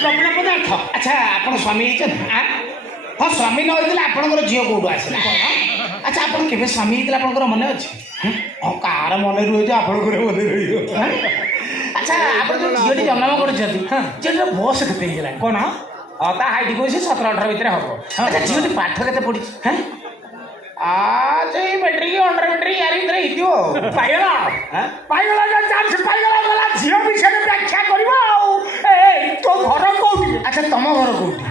द्रव्य पदार्थ अच्छा आपण स्वामी ହେଇଛନ୍ତି ହଁ ସ୍ୱାମୀ ନ ହେଇଥିଲେ ଆପଣଙ୍କର ଝିଅ କୋଉଠୁ ଆସିଲା ଆଚ୍ଛା ଆପଣ କେବେ ସ୍ୱାମୀ ହେଇଥିଲେ ଆପଣଙ୍କର ମନେ ଅଛି ହଁ କାହାର ମନେ ରୁହେ ଯେ ଆପଣଙ୍କର ମନେ ରହିବ ଆଚ୍ଛା ଆପଣ ଯେଉଁ ଝିଅଟି ଜନ୍ମ କରିଛନ୍ତି ଝିଅଟିର ବୟସ କେତେ ହେଇଗଲାଣି କ'ଣ ତା ହାଇଟ୍ କହୁଛି 17-18 ଭିତରେ ହବ ଆଚ୍ଛା ଝିଅଟି ପାଠ କେତେ ପଢ଼ିଛି ସେଇ ମେଟ୍ରିକ୍ ଅଣ୍ଡର ମେଟ୍ରିକ୍ ୟାର ଭିତରେ ହେଇଥିବ ପାଇଗଲା ଚାନ୍ସ ପାଇଗଲା ଗଲା ଝିଅ ବିଷୟରେ ବ୍ୟାଖ୍ୟା କରିବ ଆଉ ତୋ ଘର କୋଉଠି ଆଚ୍ଛା ତମ ଘର କୋଉଠି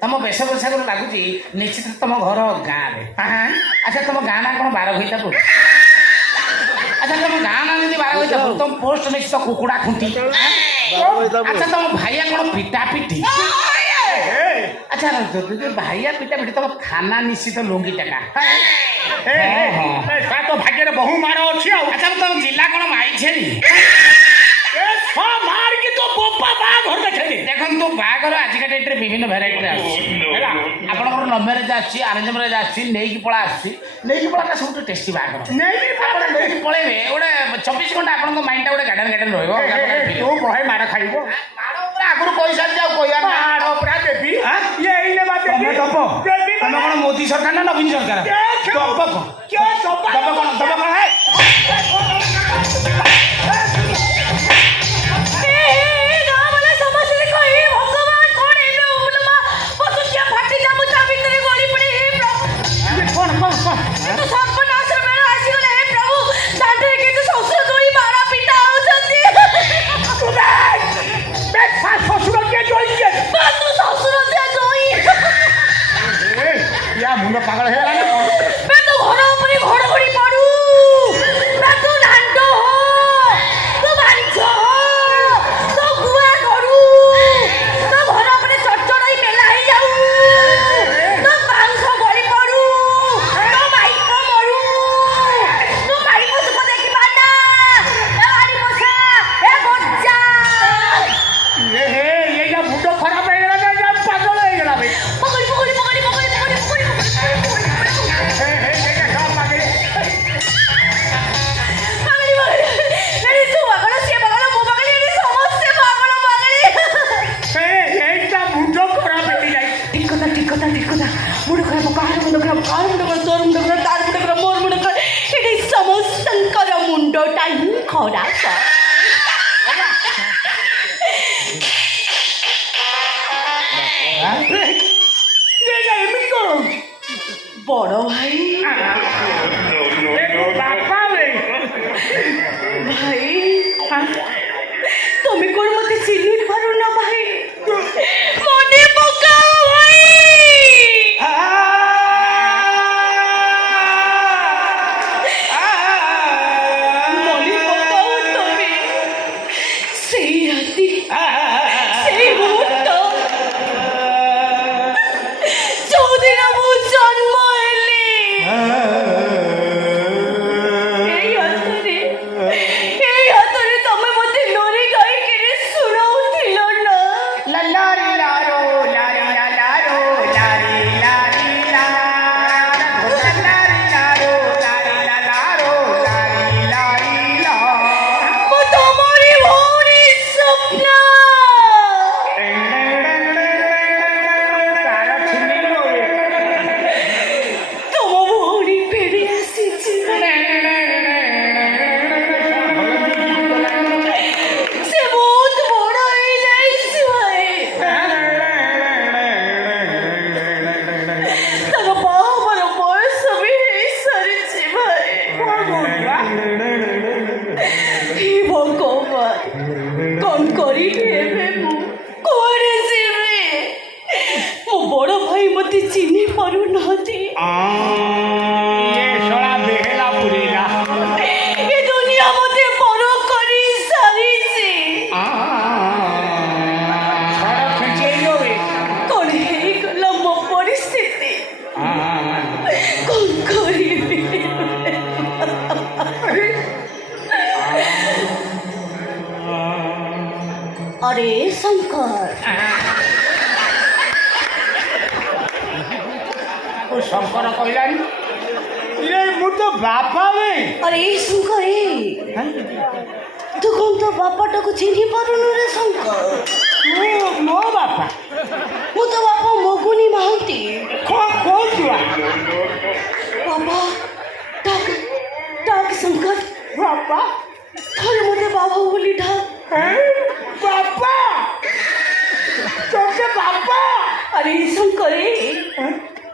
ତମ ବେଶ ପୋଷାକରୁ ଲାଗୁଛି ନିଶ୍ଚିତ ତମ ଘର ଗାଁରେ ଆଚ୍ଛା ତମ ଗାଁ ନା କ'ଣ ବାରଘଇତାପୁର ଆଚ୍ଛା ତମ ଗାଁ ନା ଯଦି ବାରଘଇତାପୁର ତମ ପୋଷ୍ଟ ନିଶ୍ଚିତ କୁକୁଡ଼ା ଖୁଣ୍ଟି ଆଚ୍ଛା ତମ ଭାଇଆ କ'ଣ ପିଟା ପିଟି ଆଚ୍ଛା ଯଦି ଭାଇଆ ପିଟା ପିଟି ତମ ଥାନା ନିଶ୍ଚିତ ଲୁଙ୍ଗି ଟେକା ତ ଭାଗ୍ୟରେ ବହୁ ମାଡ଼ ଅଛି ଆଉ ଆଚ୍ଛା ତମ ଜିଲ୍ଲା କ'ଣ ମାଇଛେଳି ମାରିକି ତୋ ବୋପା ବାହାଘର ଦେଖେଇଲି ଦେଖନ୍ତୁ ବାହାଘର ଆଜିକା ଡେଟ୍ରେ ବିଭିନ୍ନ ଭେରାଇଟିରେ ଆସୁଛି ହେଲା ଆପଣଙ୍କର ଲଭ୍ ମ୍ୟାରେଜ୍ ଆସୁଛି ଆରେଞ୍ଜ ମ୍ୟାରେଜ୍ ଆସୁଛି ନେଇକି ପଳା ଆସୁଛି ନେଇକି ପଳାଟା ସବୁଠୁ ଟେଷ୍ଟି ବାହାଘର ଆପଣ ନେଇକି ପଳେଇବେ ଗୋଟେ 24 ଘଣ୍ଟା ଆପଣଙ୍କ ମାଇଣ୍ଡଟା ଗୋଟେ ଗାର୍ଡେନ୍ ରହିବ ତୁ ବହେ ମାଡ଼ ଖାଇବ ମାଡ଼ ଉପରେ ଆଗରୁ କହିସାରିଛି ଆଉ କହିବା ମାଡ଼ ପୁରା ଦେବି ତମେ କ'ଣ ମୋଦି ସରକାର ନା ନବୀନ ସରକାର ଦବ କ'ଣ ମୁଣ୍ଡ ପାଗଳ ହେଇଗଲାଣି ଘର ଉପରେ ଘଡ଼ଘଡ଼ି ପଡୁ ତୁ ଦାଣ୍ଡ ତୁ ବାରିଛ ତୁ ଗୁଆ କରୁ ତୁ ଘର ଉପରେ ଚଡ଼ଚଡ଼ାଇ ମେଲା ହେଇଯାଉ ତୁ ବାଉଁଶ ଗଳି ପଡୁ ତୁ ମାଇପ ମରୁ ତୁ ମାଇପ ସୁଖ ଦେଖିବା ନା ମାରି ବସା ଏ ବଚ୍ଚା ଏଇଟା ମୁଣ୍ଡ ଖରାପ ହେଇଗଲା ପାଗଳ ହେଇଗଲା ପକଡ଼ି ପକଡ଼ି ପକଡ଼ି ପକଡ଼ି ପକଡ଼ି ପକଡ଼ି मुंड खराब कार मुंड खराब तोर मुंड खराब तार मुंड खराब मोर मुंड खराब ये समस्तंकर मुंडटा ही खराब बड़ भाई भाई तुम्हें कौन मत चिन्ह पार ना भाई मने पकाओ भाई मने पकाओ तुम्हें सही राती सही मुहूर्त चौदिन मु जन्म हेली तमें मत लोरी गाई के सुनाउथिल ना लारी लारो लारी लारो लारी लारी लारी लारो लारी लारो लारी लारी ला मो तमरी भौरी सपना तुम भौरी फेरी आसीछि से बहुत बड़ हो जाइछि भाई तार बाबर बयस भी हो सारिछि भाई हे भगवान कौन करी हेबे मु कोरे जेबे मो बड़ भाई मते चिन्हि पारु नहती ये दुनिया मते परो करी सारिछि कौन हे गला मो परिस्थिति कौन करी अरे शंकर शंकर कहलानी मु तो बापा अरे शंकर तू कौन तो बापाटा को चिन्ह पारुनु रे शंकर मो बापा କହୁଛୁ ବାବା ଡାକ ଶଙ୍କର ବାପା ଥରେ ମୋତେ ବାବା ବୋଲି ଡାକ। ବାପା তোকে বাপা আরে শঙ্করে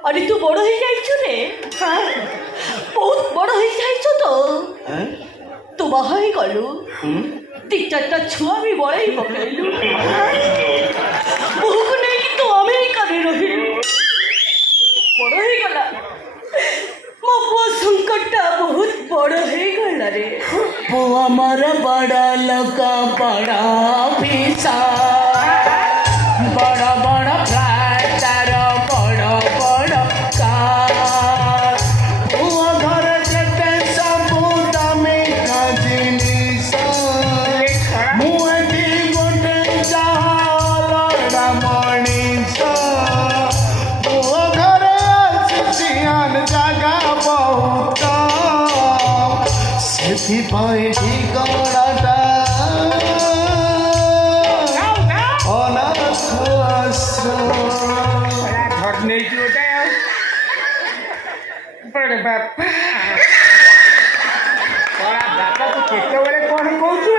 আরে তু বড় হয়ে যাইছো রে বহুত বড় হয়ে যাইছো তো তু বাহা হয়ে গলু 3-4টা ছুয়া भी বড়াই পকাইলু বহুକୁ ନେଇକି ତୁ ଆମେରିକାରେ ରହିଲୁ ବଡ଼ ହେଇଗଲା ମୋ ପୁଅ ଶଙ୍କରଟା ବହୁତ ବଡ଼ ହେଇଗଲା ରେ ପୁଅ ମୋର ବଡ଼ ଲୋକ ବଡ଼ ଅଫିସର ବଡ଼ ବଡ଼ ଫ୍ଲାଟ୍ ତାର ବଡ଼ ବଡ଼ କାର୍ ପୁଅ ଘର ଯେତେ ସବୁ ଦାମିକା ଜିନିଷ ମୁଁ ଏଠି ଗୋଟେ ଚାଲଡ଼ା ମଣିଷ ପୁଅ ଘରେ ଆସିଛି ଜାଗା ବହୁତ ସେଥିପାଇଁ ଠିକଣାଟା ନେଇକି ଗୋଟେ ବଡ଼ ବାପା ବାପା ତୁ କେତେବେଳେ କ'ଣ କହୁଛୁ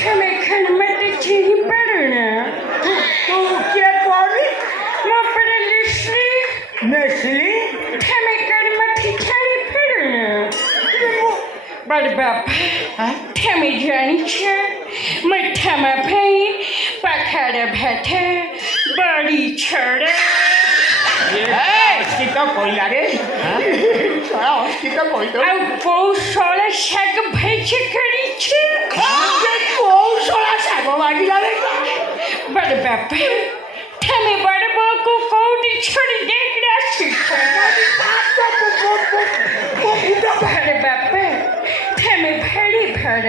ତମେ ଖାଲି ମୋତେ ଚିହ୍ନି ପାରୁନା ତୁ କିଏ କହୁନି ମୋ ପରେ ଲିସ୍ଲି ନେସ୍ଲି ତମେ ଖାଲି ମୋତେ ଛାଡ଼ି ପାରୁନା ବଡ଼ ବାପା ତମେ ଜାଣିଛ ମୁଁ ତମ ପାଇଁ ପଖାଳ ଭାତ ବଡ଼ି ଛଡ଼ା ଅସ୍କିତ କହିଲା ରେ ଅସ୍କିତ କହିଲ ଆଉ କୌଶଳ ଶାଗ ଭାଜି କରିଛି କୌଶଳ ଶାଗ ବାଜିଲା ରେ ବଡ଼ ବାପା ତମେ ବଡ଼ ବୋଉକୁ କୋଉଠି ଛାଡ଼ି ଦେଇକି ଆସିଛ ବଡ଼ ବାପା ତମେ ଭାରି ଭଡ଼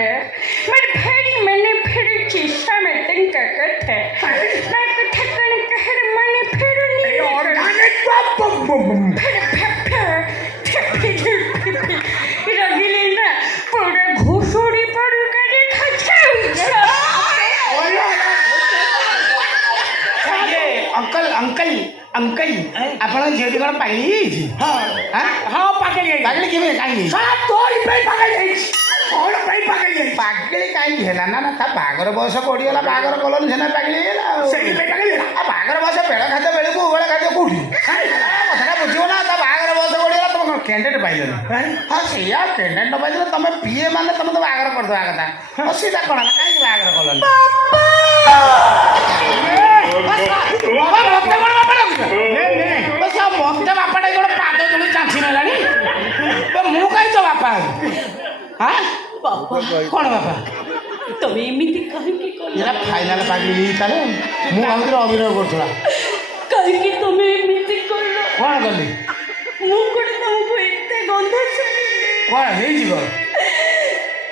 ମୋର ଭାରି ମନେ ଫେରୁଛି ସମସ୍ତଙ୍କ କଥା ମୋ କଥା କ'ଣ କାହାର ମନେ ଫେରୁନି ରହିଲେ ନା ପୁରା ଘୁଷୁଡ଼ି ପଡ଼ୁ କାଳେ ଅଙ୍କଲ ଅଙ୍କଲ ଅଙ୍କଲ ଆପଣଙ୍କ ଝିଅଟି କ'ଣ ପାଗଳି ହେଇଯାଇଛି? ହଁ ପାଗଳି ପାଗଳି କେବେ କାହିଁକି ତୋରି ପାଇଁ ପାଗଳି ହେଇଛି କ'ଣ ପାଇଁ ପାଗଳି ହେଇଛି ପାଗଳି କାହିଁକି ହେଲା ନା ନା ତା ବାହାଘର ବୟସ ବଢ଼ିଗଲା ବାହାଘର କଲନି ସେନା ପାଗଳି ହେଇଗଲା ଆଉ ସେଇଥିପାଇଁ ପାଗଳି ହେଲା ଆଉ ବାହାଘର ବୟସ ବେଳ ଖାଦ୍ୟ ବେଳକୁ ବେଳ ଖାଦ୍ୟ କୋଉଠି କଥାଟା ବୁଝିବ ନା ତା ବାହାଘର ବୟସ ବଢ଼ିଗଲା ତମେ କ'ଣ କ୍ୟାଣ୍ଡେଟ୍ ପାଇଲନି ହଁ ସେଇଆ କ୍ୟାଣ୍ଡେଟ୍ ନ ପାଇଲେ ତମେ ପିଏ ମାନେ ତମେ ତ ବାହାଘର କରିଦେବା କଥା ଅସୁବିଧା କ'ଣ ହେଲା କାହିଁକି ବାହାଘର କଲନି ମତେ ବାପାଟା ଗୋଟେ ପାଦ ତଳେ ଚାଞ୍ଚି ନେଲାଣି ମୁଁ କାହିଁ ତ ବାପା କ'ଣ ବାପା ତମେ ଏମିତି କାହିଁକି କଲ ଏରା ଫାଇନାଲ ପାଗଳି ହେଇତାଲେ ମୁଁ ଭାବୁଥିଲି ଅଭିନୟ କରୁଥିଲା କାହିଁକି ତମେ ଏମିତି କଲ କ'ଣ କଲି ମୁଁ ଗୋଟେ ତମକୁ ଏତେ ଗନ୍ଧ ଛାଡ଼ିଲି କ'ଣ ହେଇଯିବ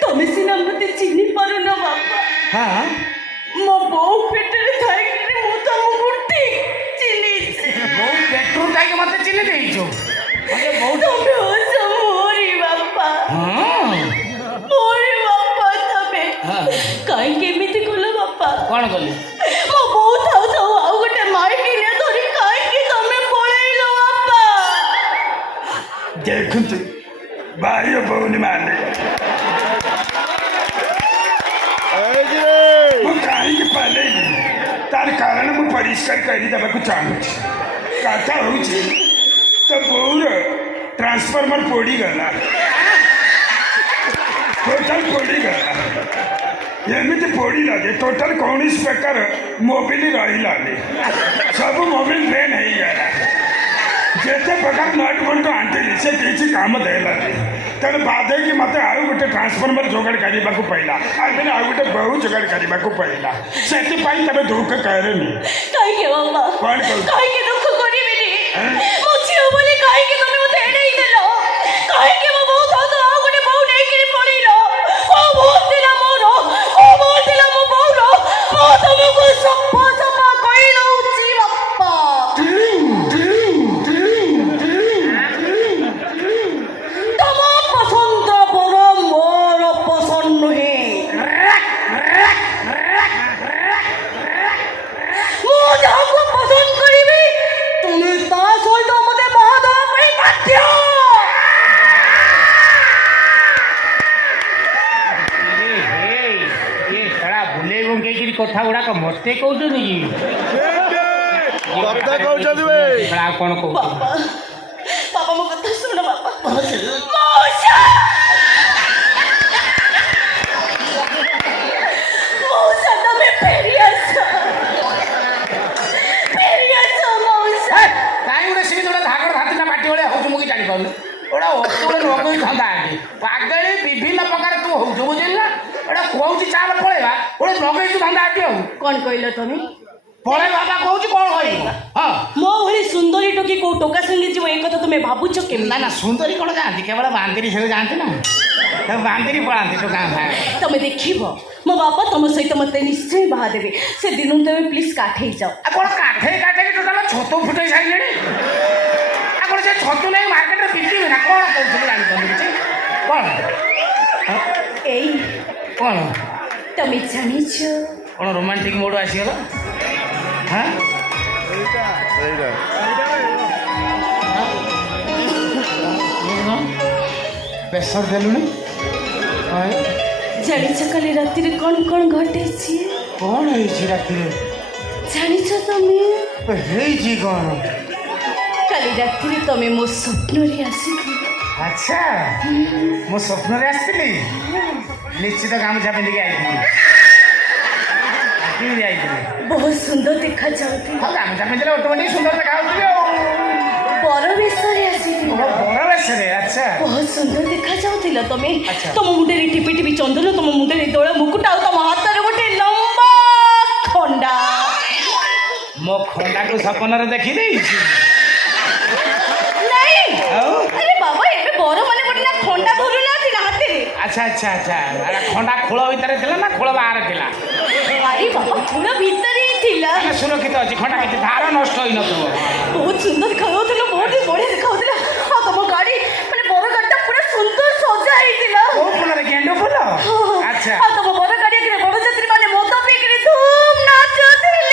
ତମେ ସିନା ମତେ ଚିହ୍ନି ପାରୁନ ବାପା ହଁ ମୋ ବୋଉ ପେଟରେ ଥାଇକି ମୁଁ ତମକୁ ଠିକ୍ ଚିହ୍ନିଛି ବୋଉ ପେଟ୍ରୋଲ ଥାଇକି ମତେ ଚିହ୍ନି ଦେଇଛୁ ତମେ ହଉଛ ମୋରି ବାପା ମୋରି ବାପା ତମେ କାହିଁକି ଏମିତି କଲ ବାପା କ'ଣ କଲି ମୋ ବୋଉ ଥାଉ ଥାଉ ଆଉ ଗୋଟେ ମାଇକିନା ଧରି କାହିଁକି ତମେ ପଳେଇଲ ବାପା ଦେଖନ୍ତୁ ଭାଇ ଭଉଣୀ ମାନେ ମୁଁ କାହିଁକି ପାଲେଇଲି ତାର କାରଣ ମୁଁ ପରିଷ୍କାର କରିଦେବାକୁ ଚାହୁଁଛି କଥା ହେଉଛି ତ ବୋଉର ଟ୍ରାନ୍ସଫର୍ମର ପୋଡ଼ିଗଲା ଟୋଟାଲ ପୋଡ଼ିଗଲା ଏମିତି ପୋଡ଼ିଲା ଯେ ଟୋଟାଲ କୌଣସି ପ୍ରକାର ମୋବିଲ ରହିଲାନି ସବୁ ମୋବିଲ ଡ୍ରେନ୍ ହେଇଗଲା ଯେତେ ପ୍ରକାର ନଟ୍ ବୋଲ୍ଟ ଆଣ୍ଟିଲି ସେ କିଛି କାମ ଦେଲାନି ତେଣୁ ବାଧ୍ୟ ହେଇକି ମୋତେ ଆଉ ଗୋଟେ ଟ୍ରାନ୍ସଫର୍ମର ଯୋଗାଡ଼ କରିବାକୁ ପଡ଼ିଲା ଆଉ ଗୋଟେ ବହୁ ଯୋଗାଡ଼ କରିବାକୁ ପଡ଼ିଲା ସେଥିପାଇଁ ତମେ ଦୁଃଖ କରେନି କାହିଁକି ବାପା କ'ଣ କହୁଛ କାହିଁକି ଦୁଃଖ କରିବିନି ମୋ ଝିଅ ବୋଲି କାହିଁକି ତମେ ମତେ ଏଡ଼େଇ ଦେଲ କାହିଁକି ମୋ ବୋଉ ଥାଉ ଥାଉ ଆଉ ଗୋଟେ ବୋଉ ନେଇକିରି ପଳେଇଲ କୋଉ ଭୁଲ ଥିଲା ମୋର କୋଉ ଭୁଲ ଥିଲା ମୋ ବୋଉର ମୁଁ ତମକୁ ସଫା ସଫା କହିଦଉଛି ବାପା ତମ ପସନ୍ଦ ପର ମୋର ପସନ୍ଦ ନୁହେଁ ମୁଁ ଯାହାକୁ ପସନ୍ଦ କରିବି ତୁମେ ତା ମତେ କହୁଛନ୍ତି କି କଥା କହୁଛନ୍ତି ଭାଇ ଆଉ କ'ଣ କହୁଛ ବାପା ବାପା ମୋ କଥା ଶୁଣ ବାପା ମଉସା ମଉସା ତମେ ଫେରି ଆସ ମଉସା କାହିଁ ଗୋଟେ ସେମିତି ଗୋଟେ ଧାଗଡ଼ ଧାତିଟା ପାଟି ଭଳିଆ ହଉଛି ମୁଁ କି ଜାଣିପାରୁନି ଗୋଟେ ଅସୁର ଲଗେଇଥାନ୍ତା ଆଜି ପାଗଳି ବିଭିନ୍ନ ପ୍ରକାର ତୁ ହଉଛୁ ବୁଝିଲି ନା ଏଇଟା କହୁଛି ଚାଲ ପଳେଇବା ଗୋଟେ ଲଗେଇଛୁ ଧନ୍ଦା ଆଜି ଆଉ କ'ଣ କହିଲ ତମେ ପଳେଇବା ବା କହୁଛି କ'ଣ କହିବ ହଁ ମୋ ଭଳି ସୁନ୍ଦରୀ ଟୋକି କୋଉ ଟୋକା ସାଙ୍ଗେ ଯିବ ଏ କଥା ତମେ ଭାବୁଛ କେମିତି ନା ନା ସୁନ୍ଦରୀ କ'ଣ ଯାଆନ୍ତି କେବଳ ବାନ୍ଦିରୀ ସବୁ ଯାଆନ୍ତି ନା ତାକୁ ବାନ୍ଦିରୀ ପଳାନ୍ତି ଟୋକା ସାଙ୍ଗେ ତମେ ଦେଖିବ ମୋ ବାପା ତମ ସହିତ ମତେ ନିଶ୍ଚୟ ବାହା ଦେବେ ସେଦିନ ତମେ ପ୍ଲିଜ କାଠେଇ ଯାଅ ଆପଣ କାଠେଇ ଟୋଟାଲ ଛତୁ ଫୁଟେଇ ସାରିଲେଣି ଆପଣ ସେ ଛତୁ ନେଇ ମାର୍କେଟରେ ବିକିବେ ନା କ'ଣ କହୁଛନ୍ତି ଜାଣିପାରୁନି କିଛି କ'ଣ ଏଇ କ'ଣ ତମେ ଜାଣିଛ କ'ଣ ରୋମାଣ୍ଟିକ ମୋଡ଼ ଆସିଗଲା ହଁ ପ୍ରେସର ଦେଲୁଣି ଜାଣିଛ କାଲି ରାତିରେ କ'ଣ କ'ଣ ଘଟିଛି କ'ଣ ହେଇଛି ରାତିରେ ଜାଣିଛ ତମେ ହେଇଛି କ'ଣ କାଲି ରାତିରେ ତମେ ମୋ ସ୍ୱପ୍ନରେ ଆସିଥିଲ ଆଚ୍ଛା ମୁଁ ସ୍ୱପ୍ନରେ ଆସିଥିଲି ନିଶ୍ଚିତ ଗାମୁଛା ପିନ୍ଧିକି ଆଇଥିଲି କେମିତି ଯାଇଥିଲି ବହୁତ ସୁନ୍ଦର ଦେଖାଯାଉଥିଲା ହଁ ଗାମୁଛା ପିନ୍ଧିଲେ ଅଟୋମେଟିକ୍ ସୁନ୍ଦର ଦେଖାଯାଉଥିଲି ଆଉ ବର ବେଶରେ ଆସିଥିଲ ବଡ଼ ବେଶରେ ଆଚ୍ଛା ବହୁତ ସୁନ୍ଦର ଦେଖାଯାଉଥିଲା ତମେ ଆଚ୍ଛା। ତମ ମୁଣ୍ଡରେ ଟିପି ଟିପି ଚନ୍ଦନ ତମ ମୁଣ୍ଡରେ ଦୋଳ ମୁକୁଟ ଆଉ ତମ ହାତରେ ଗୋଟେ ଲମ୍ବା ଖଣ୍ଡା ମୋ ଖଣ୍ଡାକୁ ସପନରେ ଦେଖିଦେଇଛି ନାଇଁ ଆଉ ଆରେ ବାବା ଏବେ ବର ମାନେ ଗୋଟେ ନା ଖଣ୍ଡା ଧରୁନାହାନ୍ତି ନା ହାତରେ ଆଚ୍ଛା ଆଚ୍ଛା ଆଚ୍ଛା ଆରେ ଖଣ୍ଡା ଖୋଳ ଭିତରେ ଥିଲା ନା ଖୋଳ ବାହାରେ ଥିଲା ଆରେ ବାବା ଖୋଳ ଭିତରେ ହିଁ ଥିଲା ମାନେ ସୁରକ୍ଷିତ ଅଛି ଖଣ୍ଡା କିଛି ଧାର ନଷ୍ଟ ହୋଇନଥିବ ବହୁତ ସୁନ୍ଦର ଦେଖାଯାଉଥିଲା ବହୁତ ବଢିଆ ଦେଖାଯାଉଥିଲା ଆଉ ତମ ଗାଡି ମାନେ ବର ଗାଡିଟା ପୁରା ସୁନ୍ଦର ସଜା ହେଇଥିଲା କୋଉ ଫୁଲରେ ଗେଣ୍ଡୁ ଫୁଲ ଆଚ୍ଛା ଆଉ ତମ ବର ଗାଡି ଆଗରେ ବରଯାତ୍ରୀ ମାନେ ମଦ ପିଇକିରି ଧୁମ୍ ନାଚୁଥିଲେ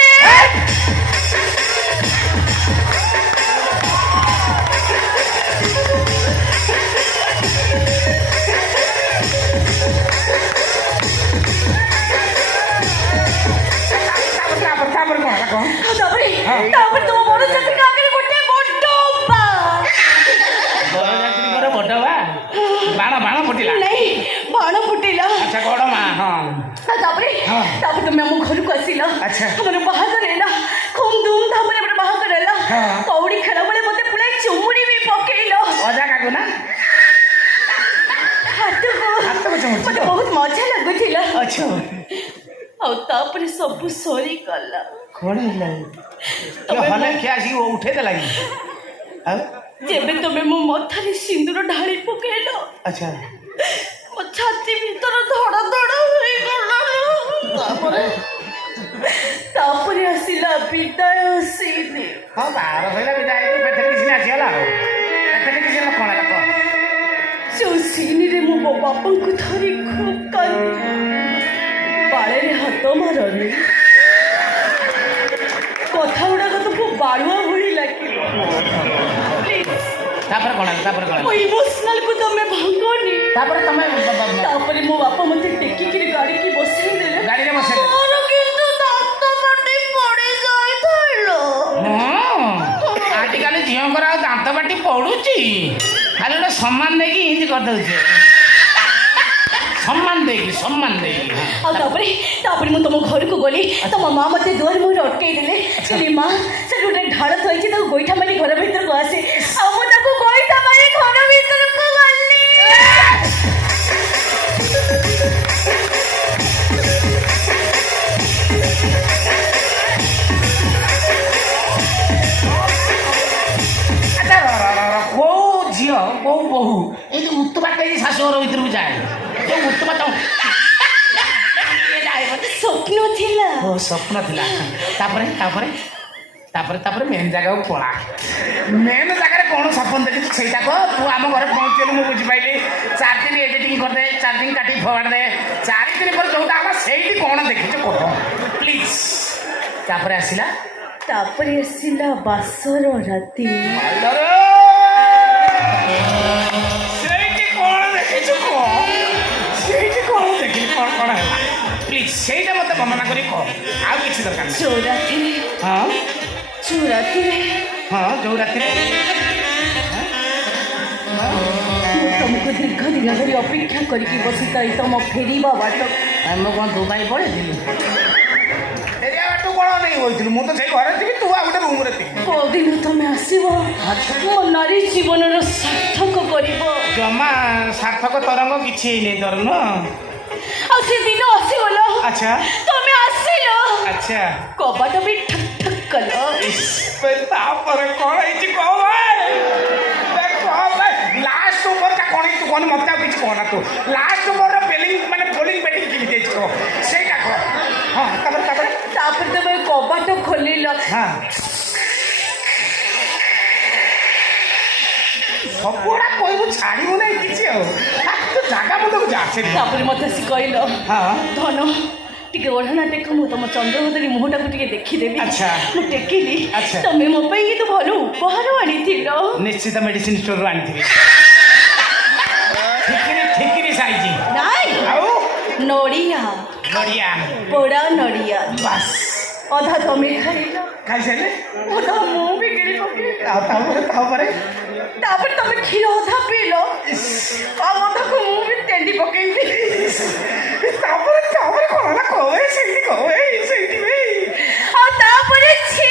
ତାପରେ କ'ଣ ହେଲା କ'ଣ ତାପରେ ତମ ବରଯାତ୍ରୀ ଆଗରେ ଗୋଟେ ବଡ ବରଯାତ୍ରୀଙ୍କର ବଡ଼ ବାଣ ବାଣ ଫୁଟିଲା ନାଇଁ ବାଣ ଫୁଟିଲା ଆଚ୍ଛା ବଡ଼ ମା ହଁ ତାପରେ ତମେ ଆମ ଘରକୁ ଆସିଲ ଆଚ୍ଛା। ଆମର ବାହାଘର ହେଲା ଖୁବ୍ ଧୁମଧାମରେ ଆମର ବାହାଘର ହେଲା କଉଡ଼ି ଖେଳ ବେଳେ ମତେ ପୁରା ଚୁମୁଡ଼ି ବି ପକେଇଲ ଅଜା କାକୁ ନା ହାତକୁ ମତେ ବହୁତ ମଜା ଲାଗୁଥିଲା ଆଚ୍ଛା ଆଉ ତାପରେ ସବୁ ସରିଗଲା କ'ଣ ହେଲା ହଲେ କିଏ ଆସିକି ଉଠେଇ ଦେଲା କି ଆଉ ଯେବେ ତମେ ମୋ ମଥାରେ ସିନ୍ଦୁର ଢାଳି ପକେଇଲ ଆଚ୍ଛା ମୋ ଛାତି ଭିତର ଧଡ଼ ଧଡ଼ ହୋଇଗଲା ତାପରେ ଆସିଲା ବିଦାୟ ସିନି ହଁ ବାହାର ସଇଲା ବିଦାୟ ପେଟରେ କିଛି ଆସିଗଲା ଆଉ ପେଟରେ କିଛି ହେଲା କ'ଣ ହେଲା କ'ଣ ଯୋଉ ସିନିରେ ମୁଁ ମୋ ବାପାଙ୍କୁ ଧରି ଖୁବ୍ କାନ୍ଦି ବାଳରେ ହାତ ମାରନି କଥା ଗୁଡ଼ାକ ତ ଖୁବ୍ ବାଳୁଆ ଭଳି ଲାଗିବ ତାପରେ କ'ଣ ହେଲା ତାପରେ କ'ଣ ମୋ ଇମୋସନାଲକୁ ତମେ ଭାଙ୍ଗନି ତାପରେ ତମେ ତାପରେ ମୋ ବାପା ମତେ ଟେକିକିରି ଗାଡ଼ିକି ବସେଇ ଦେଲେ ଗାଡ଼ିରେ ବସେଇ ମୋର କିନ୍ତୁ ଦାନ୍ତ ପାଟି ପଡ଼ି ଯାଇଥିଲା ଆଜିକାଲି ଝିଅଙ୍କର ଆଉ ଦାନ୍ତ ବାଟି ପଡୁଛି ଖାଲି ଗୋଟେ ସମ୍ମାନ ଦେଇକି ଇନ୍ତି କରିଦେଉଛି ସମ୍ମାନ ଦେଇକି ଆଉ ତାପରେ ମୁଁ ତମ ଘରକୁ ଗଲି ତମ ମା ମତେ ଦୁଆର ମୁହଁରେ ଅଟକେଇ ଦେଲେ କହିଲେ ମା ସେଠି ଗୋଟେ ଢାଳ ଥୋଇଛି ତାକୁ ଗୋଇଠା ମାରି ଘର ଭିତରକୁ ଆସେ ଆଉ ମୁଁ ତାକୁ ଗୋଇଠା ମାରି ଘର ଭିତରକୁ ଗଲି କୋଉ ଝିଅ କୋଉ ବୋହୂ ଏଇ ଯୋଉ ଉତ୍ତୁପାତ ହେଇକି ଶାଶୁଘର ଭିତରକୁ ଯାଏ ଯୋଉ ଉତ୍ତୁପାତ ସ୍ୱପ୍ନ ଥିଲା ସ୍ୱପ୍ନ ଥିଲା ତାପରେ ମେନ୍ ଜାଗାକୁ ପଳା ମେନ୍ ଜାଗାରେ କ'ଣ ସ୍ୱପ୍ନ ଦେଖିଛୁ ସେଇଟା କହ ତୁ ଆମ ଘରେ ପହଞ୍ଚିଗଲୁ ମୁଁ ବୁଝିପାଇଲି 4 ଦିନ ଏଡ଼ିଟିଂ କରିଦେ 4 ଦିନ କାଟିକି ଫୋପାଡ଼ି ଦେ 4 ଦିନ ପରେ ଯୋଉଟା ହେଲା ସେଇଠି କ'ଣ ଦେଖିଛୁ କହ ପ୍ଲିଜ୍ ତାପରେ ଆସିଲା ବାସର ରାତି ସେଇଠି କ'ଣ ଦେଖିଛୁ କହ ସେଇଠି କ'ଣ ଦେଖିଲି କ'ଣ ହେଲା ପ୍ଲିଜ୍ ସେଇଟା ମୋତେ ବର୍ଣ୍ଣନା କରି କହ ଆଉ କିଛି ଦରକାର ନାହିଁ ଯୋଉ ରାତିରେ ହଁ ଯୋଉ ରାତିରେ ହଁ ଯୋଉ ରାତିରେ ମୁଁ ତମକୁ ଦୀର୍ଘ ଦିନ ଧରି ଅପେକ୍ଷା କରିକି ବସିଥାଇ ତମ ଫେରିବା ବାଟ ମୁଁ କ'ଣ ଦୁବାଇ ପଳେଇଥିଲି ଫେରିବା ବାଟ କ'ଣ ନେଇ ବସିଥିଲୁ ମୁଁ ତ ସେଇ ଘରେ ଥିବି ତୁ ଆଉ ଗୋଟେ ରୁମ୍ରେ ଥିବି କୋଉଦିନ ତମେ ଆସିବ ମୋ ନାରୀ ଜୀବନର ସାର୍ଥକ କରିବ ଜମା ସାର୍ଥକ ତରଙ୍ଗ କିଛି ହେଇନି ତୋର ନୁହଁ ଆଉ ସେ ଦିନ ଆସିଗଲ ଆଚ୍ଛା ତମେ ଆସିଲ ଆଚ୍ଛା କବାଟ ବି ଠକ୍ ଠକ୍ କଲ ତାପରେ କ'ଣ ହେଇଛି କହ ଲାଷ୍ଟ ଓଭରଟା କ'ଣ ହେଇଛି କହନି ମୋତେ ଆଉ କିଛି କହନା ତୁ ଲାଷ୍ଟ ଓଭରର ବୋଲିଂ ମାନେ ବୋଲିଂ ବ୍ୟାଟିଂ କେମିତି ହେଇଛି କହ ସେଇଟା କହ ହଁ ତାପରେ ତମେ କବାଟ ଖୋଲିଲ ହଁ ସବୁଗୁଡ଼ା କହିବୁ ଛାଡ଼ିବୁ ନାହିଁ କିଛି ଆଉ ତୁ ଜାଗା ମତକୁ ଯା ତାପରେ ମତେ ଆସି କହିଲ ହଁ ଧନ ଟିକେ ଓଢ଼ଣା ଟେକ ମୁଁ ତମ ଚନ୍ଦ୍ରବଦରୀ ମୁହଁଟାକୁ ଟିକେ ଦେଖିଦେବି ଆଚ୍ଛା ମୁଁ ଟେକିଲି ଆଚ୍ଛା ତମେ ମୋ ପାଇଁ କିନ୍ତୁ ଭଲ ଉପହାର ଆଣିଥିଲ ନିଶ୍ଚିତ ମେଡିସିନ ଷ୍ଟୋରରୁ ଆଣିଥିବି ଠିକିରି ସାଇଜି ନାଇଁ ଆଉ ନଡ଼ିଆ ନଡ଼ିଆ ପୋଡ଼ା ନଡ଼ିଆ ବାସ୍ ଅଧା ତମେ ଖାଇଲ ଖାଇସାରିଲେ ଅଧା ମୁଁ ବିଗିଡ଼ି ପକେଇଲି ତାପରେ ତମେ କ୍ଷୀର ଅଧା ପିଇଲ ଆଉ ଅଧାକୁ ମୁଁ ବି ତେଣ୍ଡି ପକେଇଲି ତାପରେ କ'ଣ ହେଲା କହେ ସେଇଠି ଆଉ ତାପରେ छी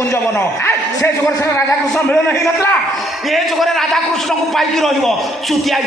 କୁଞ୍ଜବନ ସେ ଯୁଗରେ ସେ ରାଧାକୃଷ୍ଣ ମିଳନ ହେଇନଥିଲା ଏ ଯୁଗରେ ରାଧାକୃଷ୍ଣଙ୍କୁ ପାଇକି ରହିବ ଚୁତିଆ